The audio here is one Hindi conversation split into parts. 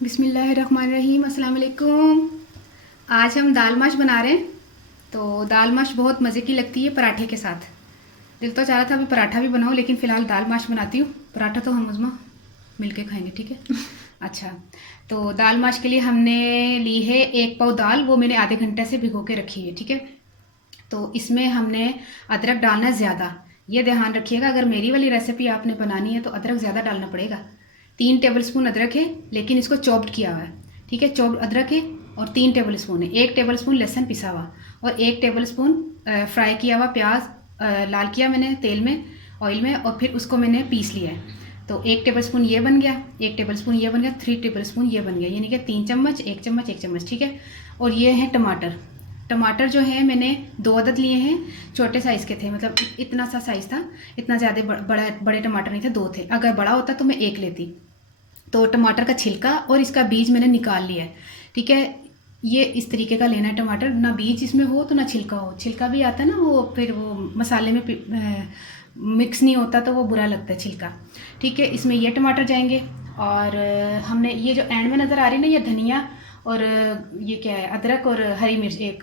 बिस्मिल्लाहिर्रहमानिर्रहीम, अस्सलाम वालेकुम। आज हम दाल माश बना रहे हैं। तो दाल माश बहुत मज़े की लगती है पराठे के साथ। दिल तो चाह रहा था अभी पराठा भी बनाऊं, लेकिन फ़िलहाल दाल माश बनाती हूँ। पराठा तो हम उज़मा मिल के खाएँगे, ठीक है। अच्छा, तो दाल माश के लिए हमने ली है 1 पाव दाल। वो मैंने आधे घंटे से भिगो के रखी है, ठीक है। तो इसमें हमने अदरक डालना है ज़्यादा। ये ध्यान रखिएगा, अगर मेरी वाली रेसिपी आपने बनानी है तो अदरक ज़्यादा डालना पड़ेगा। 3 टेबलस्पून अदरक है, लेकिन इसको चॉप्ड किया हुआ है, ठीक है। चॉप्ड अदरक है और 3 टेबलस्पून है। 1 टेबलस्पून लहसुन पिसा हुआ और 1 टेबलस्पून फ्राई किया हुआ प्याज लाल किया मैंने तेल में, ऑयल में, और फिर उसको मैंने पीस लिया है। तो 1 टेबलस्पून ये बन गया, 1 टेबलस्पून ये बन गया, 3 टेबलस्पून ये बन गया, यानी कि 3 चम्मच, 1 चम्मच, 1 चम्मच, ठीक है। और ये है टमाटर। टमाटर जो है मैंने 2 अदद लिए हैं, छोटे साइज़ के थे, मतलब इतना सा साइज़ था, इतना ज़्यादा बड़े टमाटर नहीं थे, 2 थे। अगर बड़ा होता तो मैं 1 लेती। तो टमाटर का छिलका और इसका बीज मैंने निकाल लिया है, ठीक है। ये इस तरीके का लेना है टमाटर, ना बीज इसमें हो तो ना छिलका हो। छिलका भी आता है ना, वो फिर वो मसाले में मिक्स नहीं होता तो वो बुरा लगता है छिलका, ठीक है। इसमें ये टमाटर जाएंगे। और हमने ये जो एंड में नज़र आ रही है ना, ये धनिया और ये क्या है, अदरक और हरी मिर्च एक,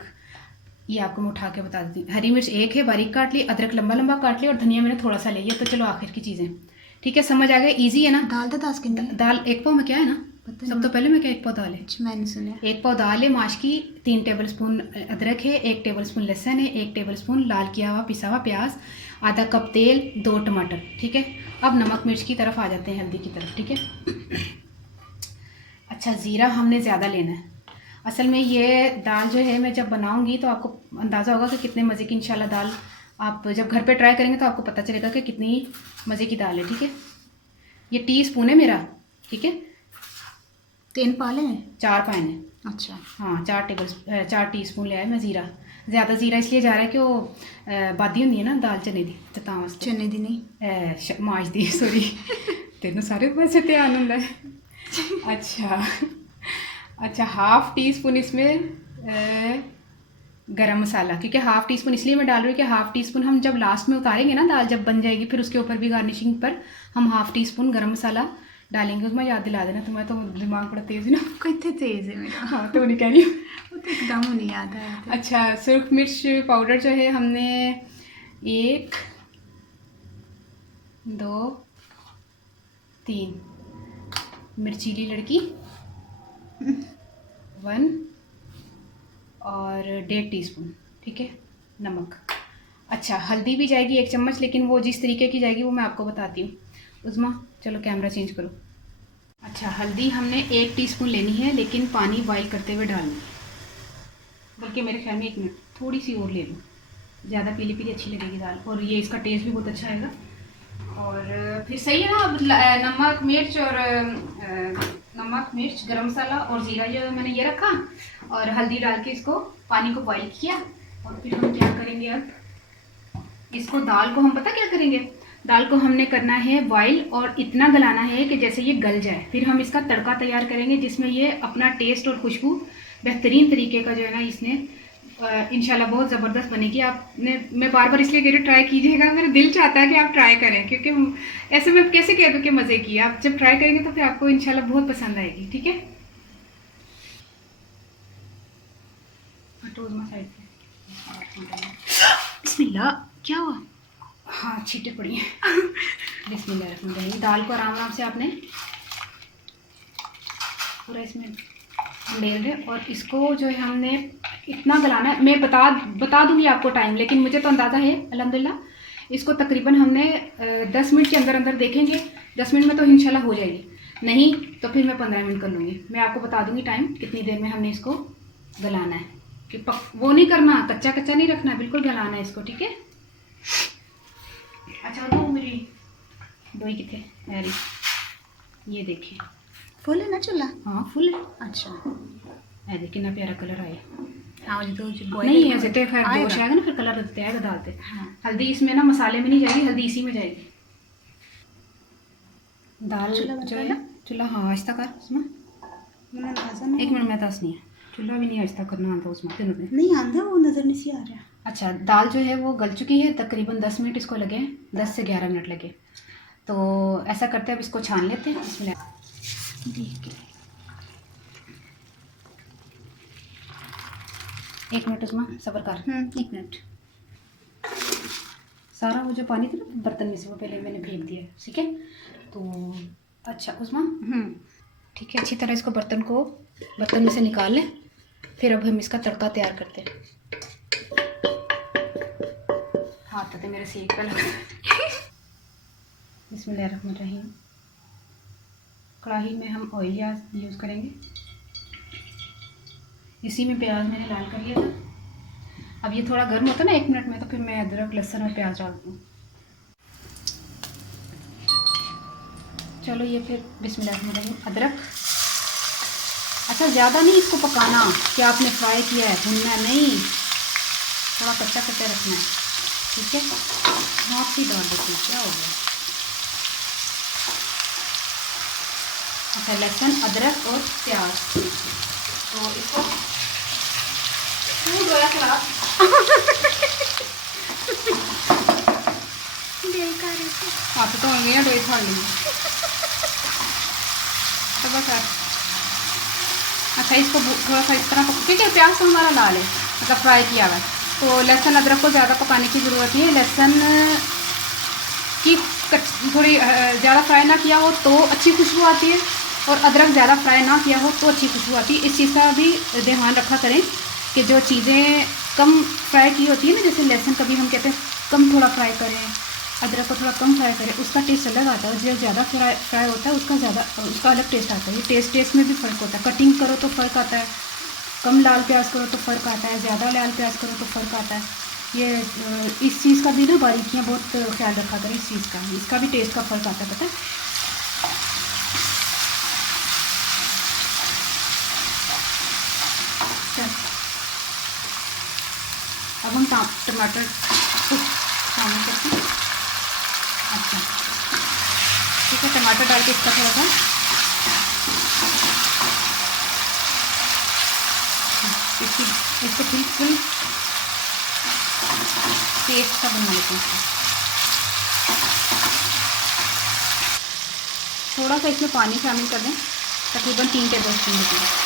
ये आपको मैं उठा के बता देती हूँ। हरी मिर्च 1 है बारीक काट ली, अदरक लंबा लंबा काट लिया और धनिया मैंने थोड़ा सा ले लिया। तो चलो आखिर की चीज़ें, ठीक है, समझ आ गए, इजी है ना। दाल तो 10 किलो दाल 1 पाव में क्या है ना, सब तो पहले मैं क्या 1 पाव दाल है, मैंने सुना 1 पाव दाल है माश की। 3 टेबलस्पून अदरक है, 1 टेबलस्पून लहसुन है, 1 टेबलस्पून लाल किया हुआ पिसा हुआ प्याज, आधा कप तेल, 2 टमाटर, ठीक है। अब नमक मिर्च की तरफ आ जाते हैं, हल्दी की तरफ, ठीक है। अच्छा, ज़ीरा हमने ज़्यादा लेना है। असल में ये दाल जो है मैं जब बनाऊंगी तो आपको अंदाज़ा होगा कि कितने मज़े की इंशाल्लाह दाल, आप जब घर पे ट्राई करेंगे तो आपको पता चलेगा कि कितनी मज़े की दाल है, ठीक है। ये टीस्पून है मेरा, ठीक है। 3 पाले हैं। 4 पाए हैं। अच्छा, हाँ, 4 टीस्पून लिया है मैं ज़ीरा। ज़्यादा ज़ीरा इसलिए जा रहा है कि वो बादी होंगी है ना दाल चने दी, तो तां वास्ते चने दी नहीं माज दी, सॉरी। तेनों सारे पासे ध्यान होंदा है। अच्छा अच्छा, 1/2 टीस्पून इसमें गरम मसाला, क्योंकि 1/2 टीस्पून इसलिए मैं डाल रही हूँ कि 1/2 टीस्पून हम जब लास्ट में उतारेंगे ना दाल, जब बन जाएगी, फिर उसके ऊपर भी गार्निशिंग पर हम 1/2 टीस्पून गरम मसाला डालेंगे। उसमें याद दिला देना, तुम्हें तो दिमाग बड़ा तेज़ है ना। कितने तेज है मेरा। हाँ, तो नहीं कह रही हूँ। वो तो एकदम नहीं याद आया था। अच्छा, सुर्ख मिर्च पाउडर जो है हमने 1 2 3 मिर्चीली लड़की 1 और 1.5 टीस्पून, ठीक है, नमक। अच्छा, हल्दी भी जाएगी 1 चम्मच, लेकिन वो जिस तरीके की जाएगी वो मैं आपको बताती हूँ। उज़मा चलो कैमरा चेंज करो। अच्छा, हल्दी हमने 1 टीस्पून लेनी है, लेकिन पानी बॉईल करते हुए डालनी, बल्कि मेरे ख्याल में 1 मिनट थोड़ी सी और ले लूँ, ज़्यादा पीली पीली अच्छी लगेगी दाल, और ये इसका टेस्ट भी बहुत अच्छा आएगा। और फिर सही है ना। अब नमक मिर्च और नमक मिर्च गरम मसाला और ज़ीरा जो मैंने ये रखा, और हल्दी डाल के इसको पानी को बॉईल किया। और फिर हम क्या करेंगे, अब इसको दाल को हम पता क्या करेंगे, दाल को हमने करना है बॉईल और इतना गलाना है कि जैसे ये गल जाए। फिर हम इसका तड़का तैयार करेंगे, जिसमें ये अपना टेस्ट और खुशबू बेहतरीन तरीके का जो है ना, इसने इंशाल्लाह बहुत ज़बरदस्त बनेगी। आपने, मैं बार बार इसलिए कह रही हूँ ट्राई कीजिएगा, मेरा दिल चाहता है कि आप ट्राई करें, क्योंकि ऐसे में कैसे कह दूँ कि मज़े की। आप जब ट्राई करेंगे तो फिर आपको इंशाल्लाह बहुत पसंद आएगी, ठीक है। बिस्मिल्लाह, क्या हुआ? हाँ, छींटे पड़ी हैं। बिस्मिल्लाह। दाल को आराम आराम से आपने पूरा इसमें डाल दें, और इसको जो है हमने इतना गलाना है। मैं बता दूंगी आपको टाइम, लेकिन मुझे तो अंदाज़ा है अल्हम्दुलिल्लाह। इसको तकरीबन हमने 10 मिनट के अंदर अंदर देखेंगे। 10 मिनट में तो इंशाल्लाह हो जाएगी, नहीं तो फिर मैं 15 मिनट कर लूँगी। मैं आपको बता दूंगी टाइम कितनी देर में हमने इसको गलाना है, कि वो नहीं करना, कच्चा कच्चा नहीं रखना, बिल्कुल गलाना है इसको, ठीक है। अच्छा, तो मेरी दोई कितने अरे ये देखिए, फुल है ना चूल्हा? हाँ फुल है। अच्छा, है देखिए कितना प्यारा कलर आया। हाँ जो नहीं है जितने खैर जोश आएगा ना, फिर कलर देते आएगा डालते। हाँ। हल्दी इसमें ना मसाले में नहीं जाएगी, हल्दी इसी में जाएगी। दाल जो है चूल्हा, हाँ आहिस्ता कर उसमें, 1 मिनट में दस नहीं है, चूल्हा भी नहीं आहिस्ता करना आता उसमें, नहीं आंदा, वो नज़र नहीं सी आ रहा। अच्छा, दाल जो है वो गल चुकी है, तकरीबन 10 मिनट इसको लगे, 10 से 11 मिनट लगे। तो ऐसा करते हैं, अब इसको छान लेते हैं। इसमें एक मिनट उसमें सब्र कर। 1 मिनट। सारा वो जो पानी था ना बर्तन में से वो पहले मैंने फेंक दिया, ठीक है। तो अच्छा उस्मा, ठीक है, अच्छी तरह इसको बर्तन में से निकाल लें। फिर अब हम इसका तड़का तैयार करते हैं। हाथ तो मेरे सेक पे लगा। बिस्मिल्लाहिर्रहमानिर्रहीम। कढ़ाई में हम ऑयल यूज़ करेंगे। इसी में प्याज मैंने लाल कर लिया था। अब ये थोड़ा गर्म होता है ना 1 मिनट में, तो फिर मैं अदरक लहसुन और प्याज डाल दूँ। चलो ये फिर बिस्मिल्लाहिर्रहमानिर्रहीम। अदरक, अच्छा ज़्यादा नहीं इसको पकाना कि आपने फ्राई किया है, भुनना नहीं, थोड़ा कच्चा कच्चा रखना है, ठीक है। हाथ ही डाल देती हूँ, क्या हो गया। अच्छा लहसुन अदरक और प्याज, तो इसको खूब गया खराब हाथ तो हो गया, डोई फाड़ लेंगे तो बस। अच्छा इसको थोड़ा सा इस तरह क्योंकि प्याज तो हमारा लाल है, मतलब फ्राई किया हुआ है, तो लहसुन अदरक को ज़्यादा पकाने की ज़रूरत नहीं है। लहसुन की थोड़ी ज़्यादा फ्राई ना किया हो तो अच्छी खुशबू आती है, और अदरक ज़्यादा फ्राई ना किया हो तो अच्छी खुशबू आती है। इस चीज़ का भी ध्यान रखा करें कि जो चीज़ें कम फ्राई की होती है ना, जैसे लहसुन कभी हम कहते हैं कम थोड़ा फ्राई करें, अदरक को थोड़ा कम फ्राई करें, उसका टेस्ट अलग आता है। जो ज़्यादा फ्राई होता है उसका अलग टेस्ट आता है। ये टेस्ट में भी फ़र्क होता है। कटिंग करो तो फ़र्क आता है, कम लाल प्याज करो तो फ़र्क आता है, ज़्यादा लाल प्याज करो तो फ़र्क आता है। ये इस चीज़ का भी ना बारीकियाँ बहुत ख्याल रखा करें इस चीज़ का, इसका भी टेस्ट का फ़र्क आता है, पता है। अब हम टमाटर को शामिल करते हैं। अच्छा ठीक है, टमाटर डाल के इसका थोड़ा सा इसको बिल्कुल पेस्ट सा बना लेते हैं। थोड़ा सा इसमें पानी शामिल कर दें, तकरीबन 3 टेबलस्पून दें।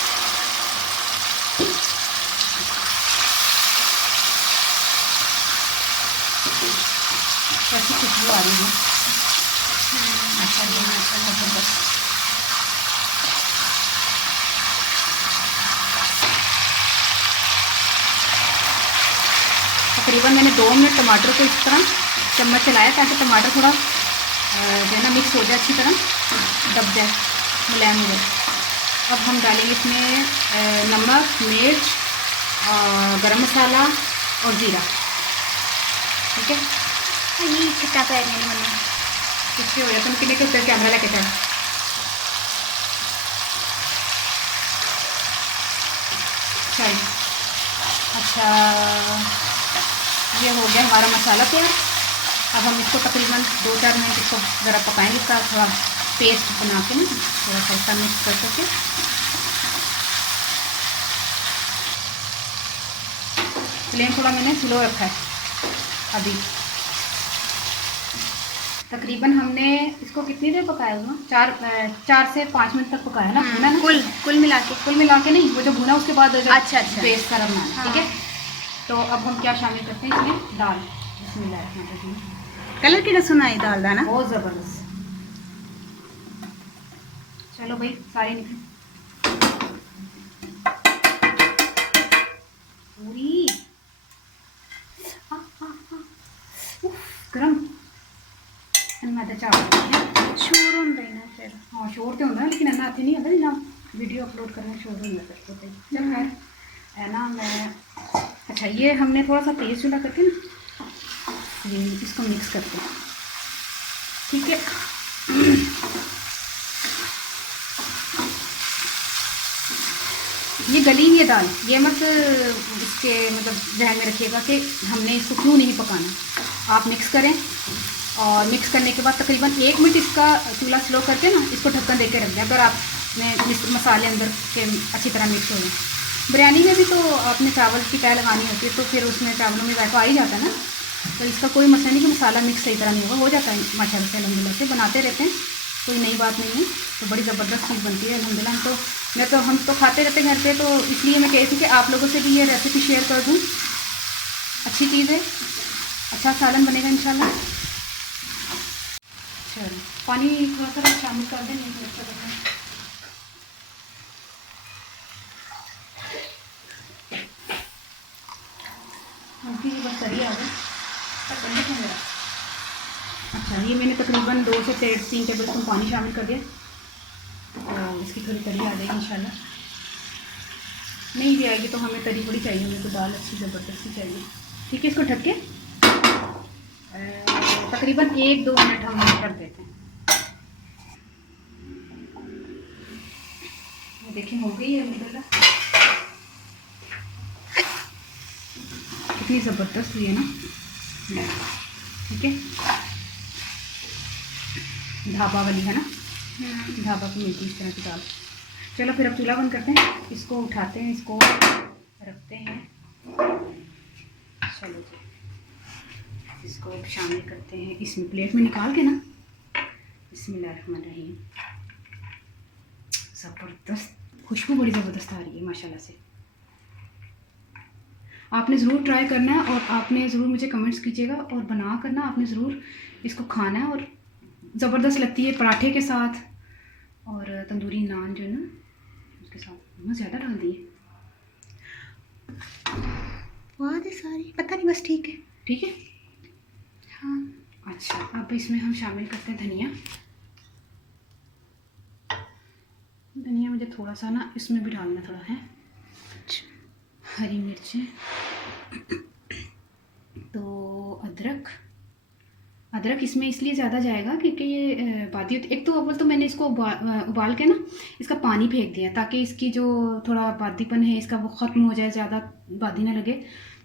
कैसी खुशबू आ रही है, अच्छा ज़बरदस्त। तकरीबन मैंने 2 मिनट टमाटर को इस तरह चम्मच चलाया ताकि टमाटर थोड़ा जो है ना मिक्स हो जाए, अच्छी तरह दब जाए, मुलायम हो जाए। अब हम डालेंगे इसमें नमक, मिर्च, गरम मसाला और ज़ीरा, ठीक है। ये छिट्टा पैर नहीं मम्मी किससे हो जाए, तुम कितने के ऊपर कैमरा लेके चल। चलिए अच्छा ये हो गया हमारा मसाला तैयार। अब हम इसको तकरीबन 2-4 मिनट इसको ज़रा पकाएंगे, इसका थोड़ा पेस्ट बना के ना थोड़ा सा इसका मिक्स कर करके। फ्लेम थोड़ा मैंने स्लो रखा है अभी। तकरीबन हमने इसको कितनी देर पकाया हुआ, 4 से 5 मिनट तक पकाया ना, भुना ना कुल मिला के नहीं, वो जो भुना उसके बाद अच्छा पेस्ट सारा बनाना, ठीक है। तो अब हम क्या शामिल करते हैं इसमें, दाल। बिस्मिल्लाहिर्रहमानिर्रहीम। कलर की सुनाई दाल दाना बहुत ज़बरदस्त। चलो भाई सारी निकल पूरी गरम मैं तो चावल शोर होंदा ही ना फिर। हाँ शोर तो होंदा, लेकिन इन्ना इत्थे नहीं होंदा जिन्ना वीडियो अपलोड करने शोर होंदा फिर पता ही। चल खैर है ना, मैं अच्छा ये हमने थोड़ा सा तेज़ चूल्हा करके ना ये इसको मिक्स करते हैं, ठीक है। ये गली हुई है दाल, ये मत इसके मतलब ध्यान में रखिएगा कि हमने इसको क्यों नहीं पकाना। आप मिक्स करें और मिक्स करने के बाद तकरीबन 1 मिनट इसका चूल्हा स्लो करके ना इसको ढक्कन दे के रख दें। अगर आपने मसाले अंदर के अच्छी तरह मिक्स हो जाए। बिरयानी में भी तो आपने चावल की तय लगानी होती है, तो फिर उसमें चावलों में वैसा आ ही जाता है ना, तो इसका कोई मसला नहीं कि मसाला मिक्स सही तरह नहीं होगा, हो जाता है माशाल्लाह से। अल्हम्दुलिल्लाह से बनाते रहते हैं, कोई नई बात नहीं है, तो बड़ी ज़बरदस्त चीज़ बनती है अल्हम्दुलिल्लाह। हम तो मैं तो हम तो खाते रहते घर पे, तो इसलिए मैं कह रही थी कि आप लोगों से भी ये रेसिपी शेयर कर दूँ। अच्छी चीज़ है, अच्छा सालन बनेगा इंशाल्लाह। चलो पानी थोड़ा सा शामिल कर दें, नहीं तो अच्छा करना है। हल्की सी बस तरी आ गई। अच्छा, ये मैंने तकरीबन 2 से 3 टेबल स्पून पानी शामिल कर दिया, तो इसकी थोड़ी तरी आ जाएगी इंशाल्लाह। नहीं भी आएगी तो हमें तरी थोड़ी चाहिए, हमें तो दाल अच्छी ज़बरदस्ती चाहिए। ठीक है, इसको ढक के तकरीबन 1-2 मिनट हम कर देते हैं। ये देखिए हो गई है अल्हम्दुलिल्लाह, कितनी ज़बरदस्त हुई है ना। ठीक है, ढाबा वाली है ना, ढाबा की मिलती है इस तरह की दाल। चलो फिर अब चूल्हा बंद करते हैं, इसको उठाते हैं, इसको रखते हैं। चलो जी, इसको शामिल करते हैं इसमें प्लेट में निकाल के ना। बिस्मिल्लाहिर्रहमानिर्रहीम। ज़बरदस्त खुशबू, बड़ी ज़बरदस्त आ रही है माशाल्लाह से। आपने ज़रूर ट्राई करना है और आपने ज़रूर मुझे कमेंट्स कीजिएगा, और बना करना आपने ज़रूर इसको खाना है। और ज़बरदस्त लगती है पराठे के साथ, और तंदूरी नान जो है ना उसके साथ। मैं ज़्यादा डाल दी है, बहुत है सारी, पता नहीं, बस ठीक है। ठीक है। हाँ, अच्छा, अब इसमें हम शामिल करते हैं धनिया। धनिया मुझे थोड़ा सा ना इसमें भी डालना थोड़ा है। हरी मिर्चें, तो अदरक इसमें इसलिए ज़्यादा जाएगा क्योंकि ये बादी होती। एक तो अव्वल तो मैंने इसको उबाल के ना इसका पानी फेंक दिया, ताकि इसकी जो थोड़ा बादीपन है इसका वो ख़त्म हो जाए, ज़्यादा बादी ना लगे,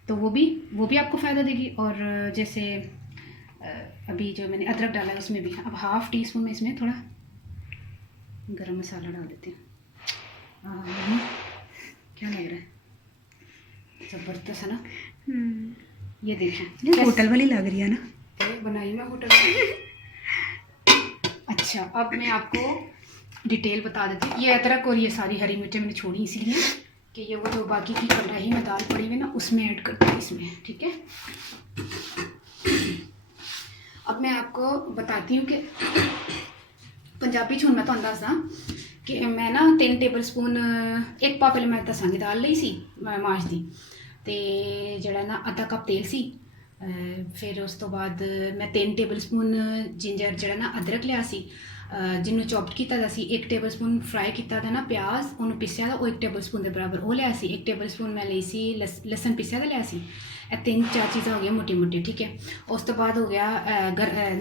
तो वो भी आपको फ़ायदा देगी। और जैसे अभी जो मैंने अदरक डाला है उसमें भी अब 1/2 टीस्पून में इसमें थोड़ा गरम मसाला डाल देते हैं। क्या लग रहा है, ज़बरदस्त है ना। ये देखें, ये होटल वाली लग रही है ना, बनाई मैं होटल में। अच्छा, अब मैं आपको डिटेल बता देती हूँ। ये अदरक और ये सारी हरी मिर्चें मैंने छोड़ी इसलिए कि ये वो जो बाकी की कढ़ाई में दाल पड़ी हुई ना उसमें ऐड करते हैं इसमें। ठीक है, अब मैं आपको बताती हूँ कि पंजाबी च मैं तो दसदा कि मैं ना 3 टेबल स्पून, एक पा पहले मैं दसांगी दाल ली सी माश दी, ते जड़ा ना आधा कप तेल सी। फिर उस तो बाद मैं 3 टेबल स्पून जिंजर जड़ा ना अदरक लिया सी, जिन्हों चॉप्ड किया दा सी। 1 टेबल स्पून फ्राई किया था ना प्याज, उन्होंने पिसिया था, वो 1 टेबल स्पून के बराबर वो लिया सी। 1 टेबल स्पून मैं ली सी लसन पिसिया था लिया सी। 3-4 चीज़ें हो गई मोटी मोटी। ठीक है, उस तो बाद हो गया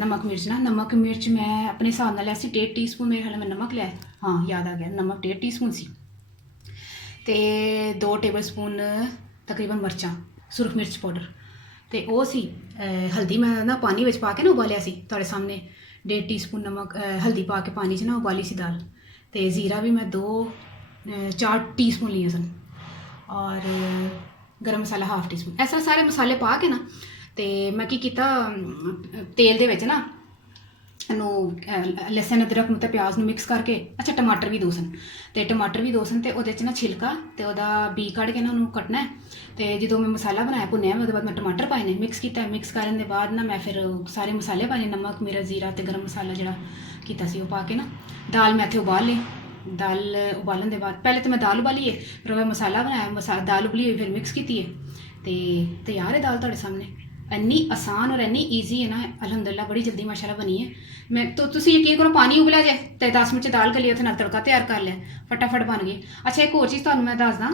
नमक मिर्च ना। नमक मिर्च मैं अपने हिसाब नाल लिया सी 1.5 टीस्पून, मेरे ख्याल में नमक लिया, हाँ याद आ गया, नमक 1.5 टीस्पून सी। ते 2 टेबल स्पून तकरीबन मर्चां सुरख मिर्च पाउडर, तो वो सी हल्दी मैं ना पानी में पा के ना उबालिया सी तुहाडे सामने। 1.5 टीस्पून नमक हल्दी पा के पानी च ना उबाली सी दाल। तो ज़ीरा भी मैं 4 टीस्पून लिए सन, और गरम मसाला 1/2 टीस्पून। ऐसा सारे मसाले पा के ना तो मैं की कीता तेल दे विच ना लसन अदरक ते प्याज नूं मिक्स करके। अच्छा, टमाटर भी 2 सन, तो टमाटर भी 2 सन, तो उहदे च ना छिलका तो उहदा बी कढ़ के ना उन्होंने कट्टना है। तो जो मैं मसाला बनाया भुन्निया मैं बाद मैं टमाटर पाए ने, मिक्स किया। मिक्स करने के बाद ना मैं फिर सारे मसाले पाने, नमक मिर्च जीरा तो गर्म मसाला जड़ा किया सी वो पा के ना दाल मैं इत्थे उबाल ली। दाल उबालन के बाद पहले तो मैं दाल उबाली है, फिर मैं मसाला बनाया, दाल उबली हुई फिर मिक्स की है, तो तैयार है दाल तुहाडे सामने। इन्नी आसान और इन्नी ईजी है ना, अल्हम्दुलिल्लाह बड़ी जल्दी माशाल्लाह बनी है। मैं तो तुसी यकीन करो पानी उबलिया जाए तो 10 मिनट दाल गली उत्थे नाल तड़का तैयार कर लिया, फटाफट बन गई। अच्छा, एक होर चीज़ तुहानूं मैं दसदा,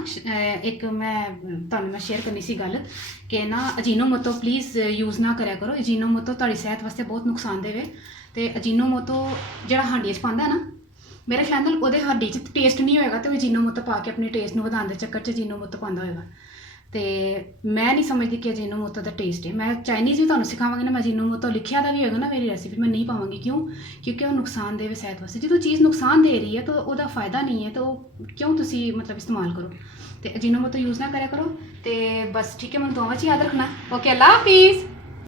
एक मैं शेयर करनी सी गल कि ना अजीनोमोटो प्लीज़ यूज़ ना करा करो। अजीनोमोटो तुहाडी सेहत वास्ते बहुत नुकसान देवे। तो अजीनोमोटो जिहड़ा हांडिया च पांदा ना, मेरे ख्याल नाल ओहदे हांडी च टेस्ट नहीं होएगा, तो अजीनोमोटो पा के अपने टेस्ट नूं वधाउण दे चक्कर च अजीनोमोटो पांदा होएगा। तो मैं नहीं समझती कि अजीनोमोटो का टेस्ट है। मैं चाइनीज़ भी तुहानूं सिखावांगी ना, मैं अजीनोमोटो लिखिया दा भी होगा ना मेरी रेसिपी, मैं नहीं पावांगी। क्यों? क्योंकि वो नुकसान देवे सेहत वास्ते। जो चीज़ नुकसान दे रही है तो उसका फ़ायदा नहीं है, तो क्यों तुसी मतलब इस्तेमाल करो। तो अजीनोमोटो यूज़ ना करा करो। तो बस ठीक है, मैं दुआवां च याद रखना। ओके, अल्लाह हाफिज़।